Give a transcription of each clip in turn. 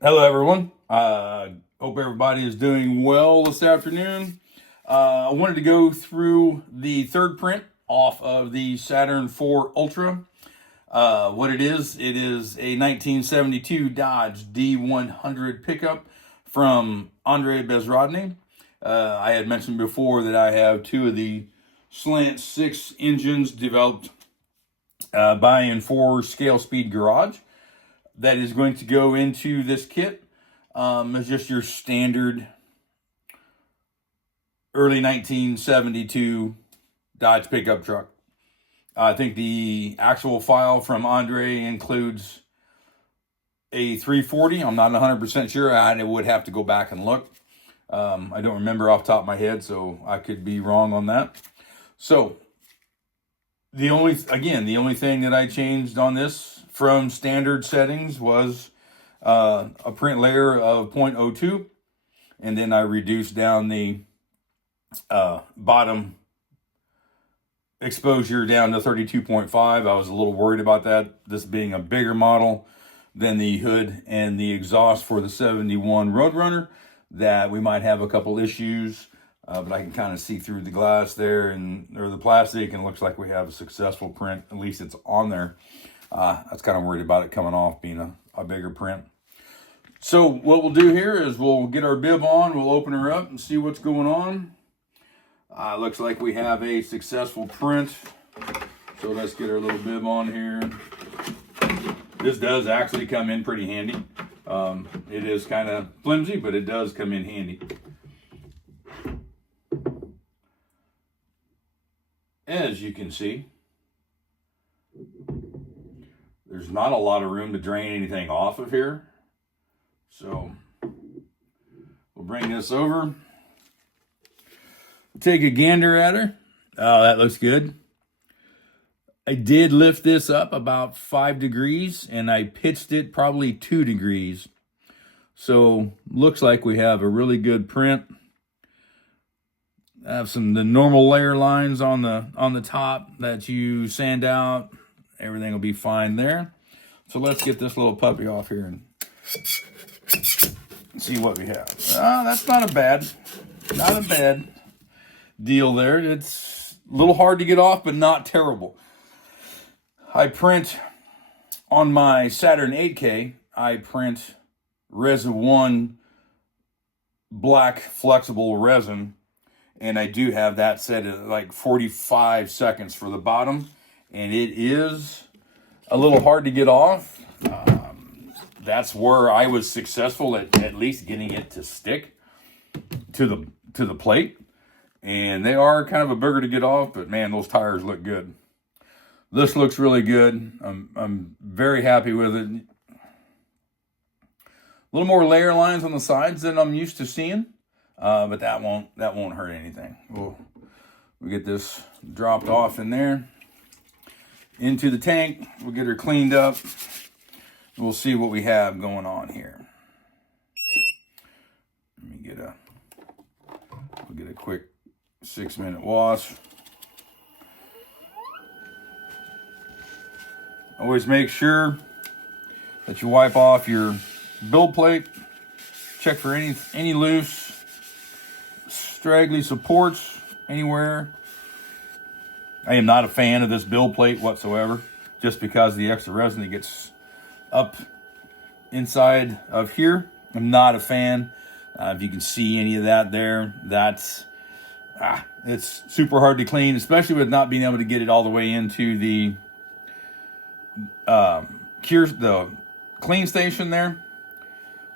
Hello, everyone. Hope everybody is doing well this afternoon. I wanted to go through the third print off of the Saturn 4 Ultra. What it is a 1972 Dodge D100 pickup from Andre Bezrodny. I had mentioned before that I have two of the Slant 6 engines developed by and for Scale Speed Garage that is going to go into this kit. It's just your standard early 1972 Dodge pickup truck. I think the actual file from Andre includes a 340. I'm not 100% sure. I would have to go back and look. I don't remember off the top of my head, so I could be wrong on that. So the only thing that I changed on this from standard settings was a print layer of 0.02, and then I reduced down the bottom exposure down to 32.5. I was a little worried about that, this being a bigger model than the hood and the exhaust for the 71 Roadrunner, that we might have a couple issues. But I can kind of see through the glass there or the plastic, and it looks like we have a successful print. At least it's on there. I was kind of worried about it coming off being a bigger print. So what we'll do here is we'll get our bib on, we'll open her up and see what's going on. Looks like we have a successful print. So let's get our little bib on here. This does actually come in pretty handy. It is kind of flimsy, but it does come in handy. As you can see, there's not a lot of room to drain anything off of here. So we'll bring this over. Take a gander at her. Oh, that looks good. I did lift this up about 5 degrees and I pitched it probably 2 degrees. So looks like we have a really good print. I have the normal layer lines on the top that you sand out. Everything will be fine there. So let's get this little puppy off here and see what we have. That's not a bad deal there. It's a little hard to get off, but not terrible. I print on my Saturn 8K, I print Resin 1 black flexible resin, and I do have that set at like 45 seconds for the bottom, and it is a little hard to get off. That's where I was successful at least getting it to stick to the plate. And they are kind of a booger to get off, but man, those tires look good. This looks really good. I'm very happy with it. A little more layer lines on the sides than I'm used to seeing, but that won't hurt anything. We'll get this dropped off in there into the tank. We'll get her cleaned up. We'll see what we have going on here. Let me we'll get a quick 6-minute wash. Always make sure that you wipe off your build plate. Check for any loose, straggly supports anywhere. I am not a fan of this build plate whatsoever, just because of the extra resin that gets up inside of here. I'm not a fan. If you can see any of that there, it's super hard to clean, especially with not being able to get it all the way into the clean station there.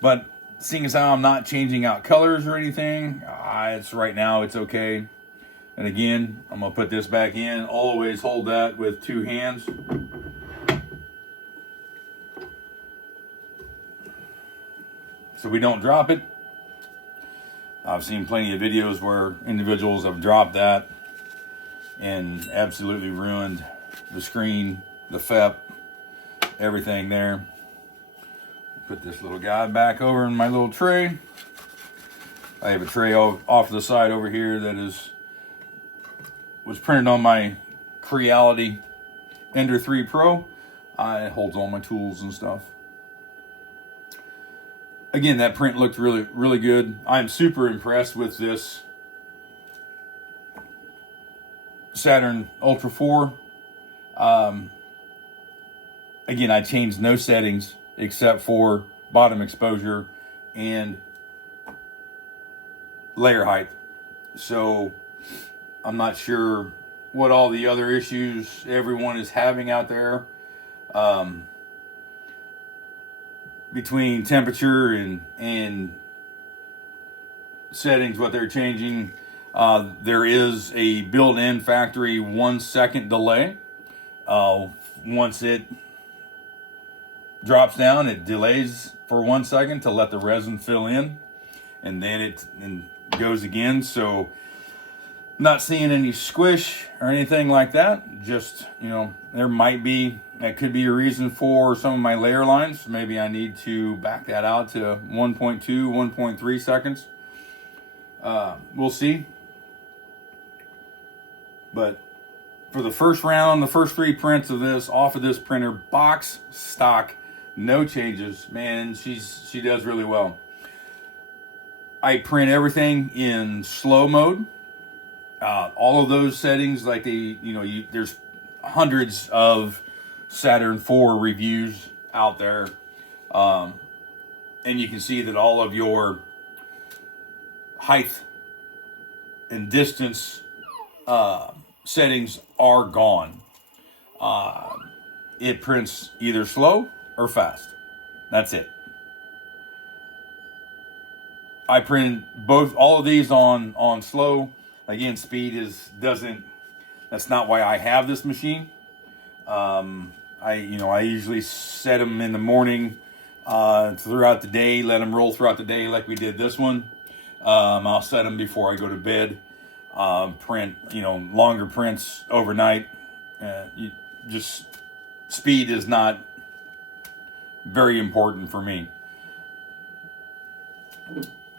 But seeing as how I'm not changing out colors or anything, it's right now it's okay. And again, I'm gonna put this back in. Always hold that with 2 hands. So we don't drop it. I've seen plenty of videos where individuals have dropped that and absolutely ruined the screen, the FEP, everything there. Put this little guy back over in my little tray. I have a tray off to the side over here that was printed on my Creality Ender 3 Pro. It holds all my tools and stuff. Again, that print looked really good. I'm super impressed with this Saturn Ultra 4. Again, I changed no settings except for bottom exposure and layer height. So I'm not sure what all the other issues everyone is having out there between temperature and settings, what they're changing. There is a built-in factory 1 second delay. Once it drops down, it delays for 1 second to let the resin fill in, and then it goes again. So not seeing any squish or anything like that. Just, that could be a reason for some of my layer lines. Maybe I need to back that out to 1.2, 1.3 seconds. We'll see. But for the first round, the first 3 prints of this off of this printer, box stock, no changes, man, she does really well. I print everything in slow mode. All of those settings, like there's hundreds of Saturn 4 reviews out there. And you can see that all of your height and distance settings are gone. It prints either slow or fast. That's it. I print all of these on slow. Again, speed that's not why I have this machine. I usually set them in the morning, throughout the day, let them roll throughout the day like we did this one. I'll set them before I go to bed. Print, longer prints overnight. Speed is not very important for me.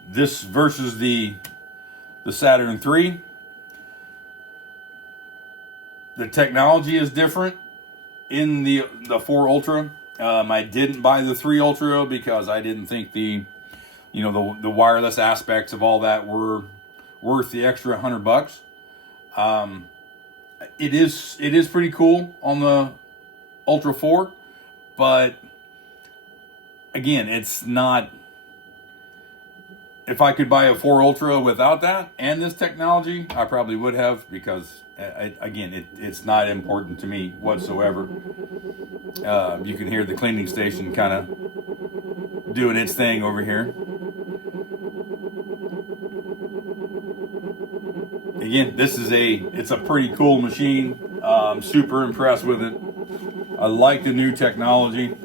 This versus the Saturn 3. The technology is different in the 4 Ultra. I didn't buy the 3 Ultra because I didn't think the wireless aspects of all that were worth the extra $100. It is pretty cool on the Ultra 4, but again, it's not. If I could buy a 4 Ultra without that and this technology, I probably would have, because it's not important to me whatsoever. You can hear the cleaning station kind of doing its thing over here. Again, it's a pretty cool machine. I'm super impressed with it. I like the new technology.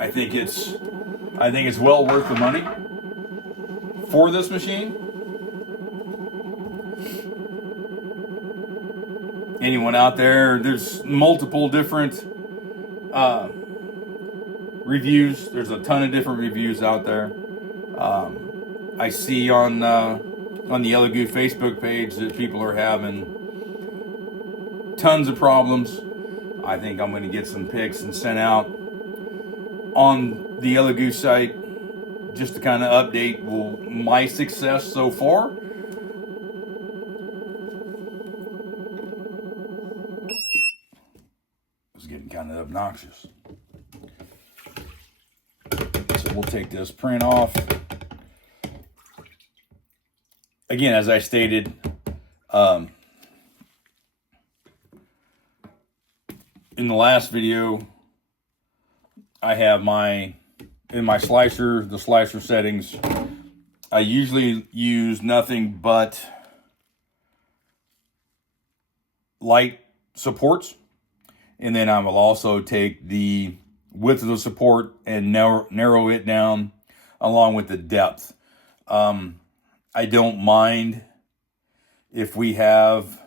I think it's well worth the money for this machine. Anyone out there, there's multiple different reviews. There's a ton of different reviews out there. I see on the Elegoo Facebook page that people are having tons of problems. I think I'm going to get some pics and sent out on the Elegoo site just to kind of update my success so far. It's getting kind of obnoxious. So we'll take this print off. Again, as I stated, in the last video, I have in my slicer, the slicer settings, I usually use nothing but light supports. And then I will also take the width of the support and narrow it down along with the depth. I don't mind if we have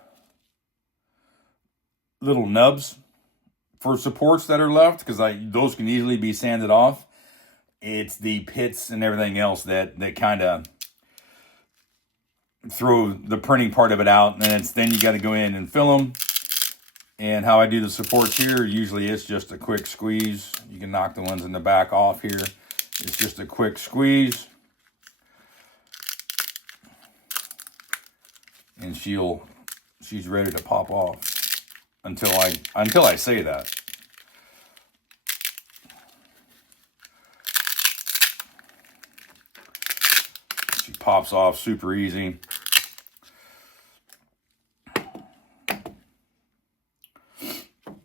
little nubs for supports that are left, because those can easily be sanded off. It's the pits and everything else that kind of throw the printing part of it out, and then you got to go in and fill them. And how I do the supports here, usually it's just a quick squeeze. You can knock the ones in the back off here. It's just a quick squeeze. And she's ready to pop off until I say that. She pops off super easy.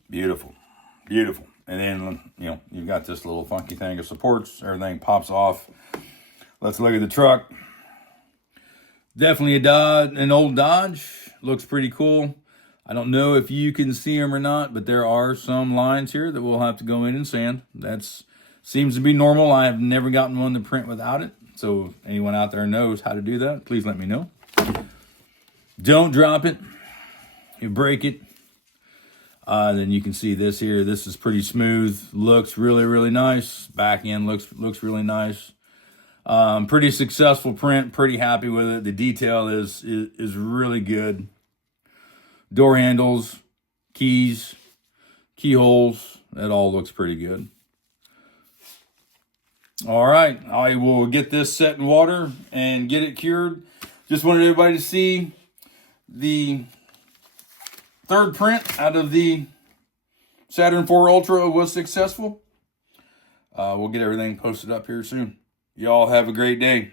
Beautiful, beautiful. And then, you know, you've got this little funky thing of supports. Everything pops off. Let's look at the truck. Definitely an old Dodge. Looks pretty cool. I don't know if you can see them or not, but there are some lines here that we'll have to go in and sand. That seems to be normal. I have never gotten one to print without it. So if anyone out there knows how to do that, please let me know. Don't drop it. You break it. Then you can see this here. This is pretty smooth. Looks really, really nice. Back end looks really nice. Pretty successful print. Pretty happy with it. The detail is really good. Door handles, keys, keyholes. That all looks pretty good. All right, I will get this set in water and get it cured. Just wanted everybody to see the third print out of the Saturn 4 Ultra was successful. We'll get everything posted up here soon. Y'all have a great day.